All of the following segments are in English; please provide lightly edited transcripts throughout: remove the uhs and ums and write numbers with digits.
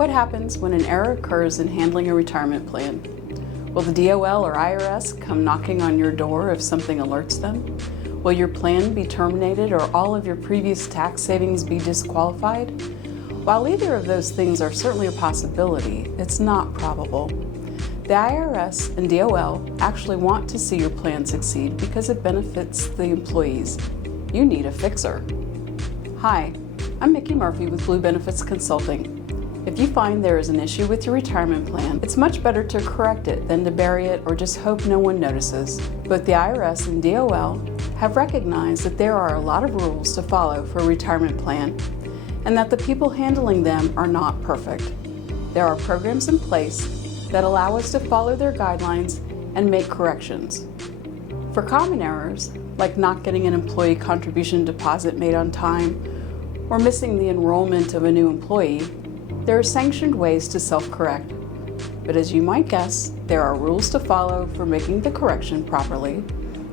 What happens when an error occurs in handling a retirement plan? Will the DOL or IRS come knocking on your door if something alerts them? Will your plan be terminated or all of your previous tax savings be disqualified? While either of those things are certainly a possibility, it's not probable. The IRS and DOL actually want to see your plan succeed because it benefits the employees. You need a fixer. Hi, I'm Mickey Murphy with Blue Benefits Consulting. If you find there is an issue with your retirement plan, it's much better to correct it than to bury it or just hope no one notices. Both the IRS and DOL have recognized that there are a lot of rules to follow for a retirement plan and that the people handling them are not perfect. There are programs in place that allow us to follow their guidelines and make corrections. For common errors, like not getting an employee contribution deposit made on time or missing the enrollment of a new employee, there are sanctioned ways to self-correct. But as you might guess, there are rules to follow for making the correction properly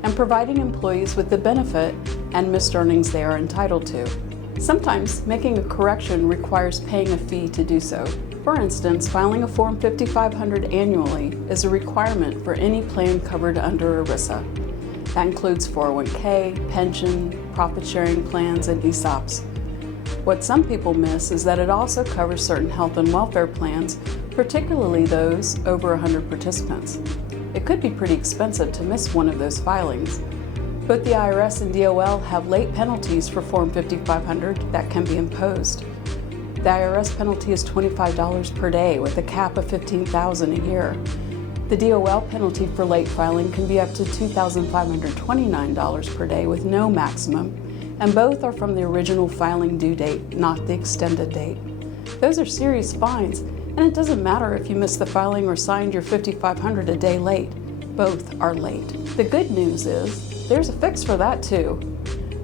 and providing employees with the benefit and missed earnings they are entitled to. Sometimes making a correction requires paying a fee to do so. For instance, filing a Form 5500 annually is a requirement for any plan covered under ERISA. That includes 401k, pension, profit-sharing plans, and ESOPs. What some people miss is that it also covers certain health and welfare plans, particularly those over 100 participants. It could be pretty expensive to miss one of those filings. Both the IRS and DOL have late penalties for Form 5500 that can be imposed. The IRS penalty is $25 per day with a cap of $15,000 a year. The DOL penalty for late filing can be up to $2,529 per day with no maximum, and both are from the original filing due date, not the extended date. Those are serious fines, and it doesn't matter if you missed the filing or signed your 5500 a day late. Both are late. The good news is there's a fix for that too.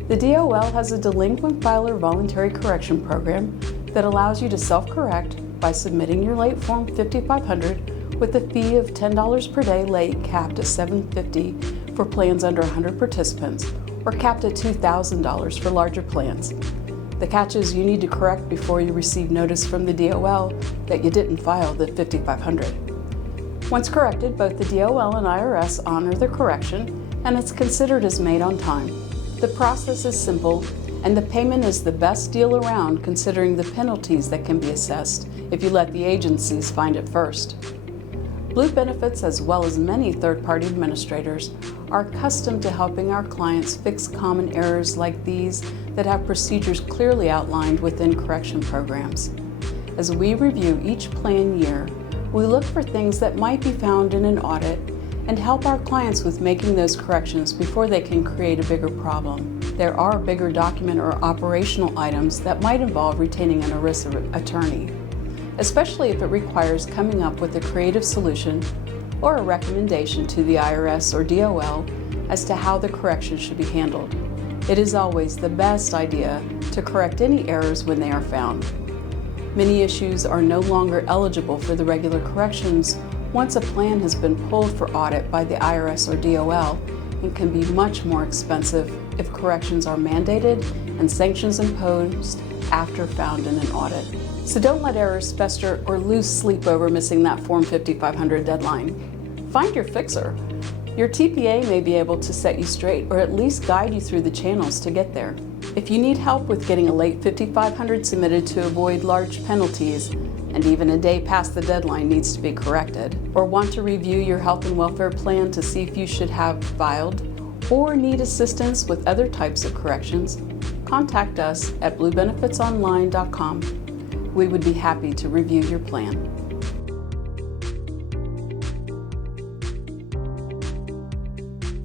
The DOL has a delinquent filer voluntary correction program that allows you to self-correct by submitting your late Form 5500 with a fee of $10 per day late capped at $750 for plans under 100 participants, or capped at $2,000 for larger plans. The catch is you need to correct before you receive notice from the DOL that you didn't file the 5500. Once corrected, both the DOL and IRS honor the correction, and it's considered as made on time. The process is simple, and the payment is the best deal around considering the penalties that can be assessed if you let the agencies find it first. Blue Benefits, as well as many third-party administrators, are accustomed to helping our clients fix common errors like these that have procedures clearly outlined within correction programs. As we review each plan year, we look for things that might be found in an audit and help our clients with making those corrections before they can create a bigger problem. There are bigger document or operational items that might involve retaining an ERISA attorney, especially if it requires coming up with a creative solution or a recommendation to the IRS or DOL as to how the correction should be handled. It is always the best idea to correct any errors when they are found. Many issues are no longer eligible for the regular corrections once a plan has been pulled for audit by the IRS or DOL, and can be much more expensive if corrections are mandated and sanctions imposed after found in an audit. So don't let errors fester or lose sleep over missing that Form 5500 deadline. Find your fixer. Your TPA may be able to set you straight or at least guide you through the channels to get there. If you need help with getting a late 5500 submitted to avoid large penalties, and even a day past the deadline needs to be corrected, or want to review your health and welfare plan to see if you should have filed, or need assistance with other types of corrections, contact us at bluebenefitsonline.com. We would be happy to review your plan.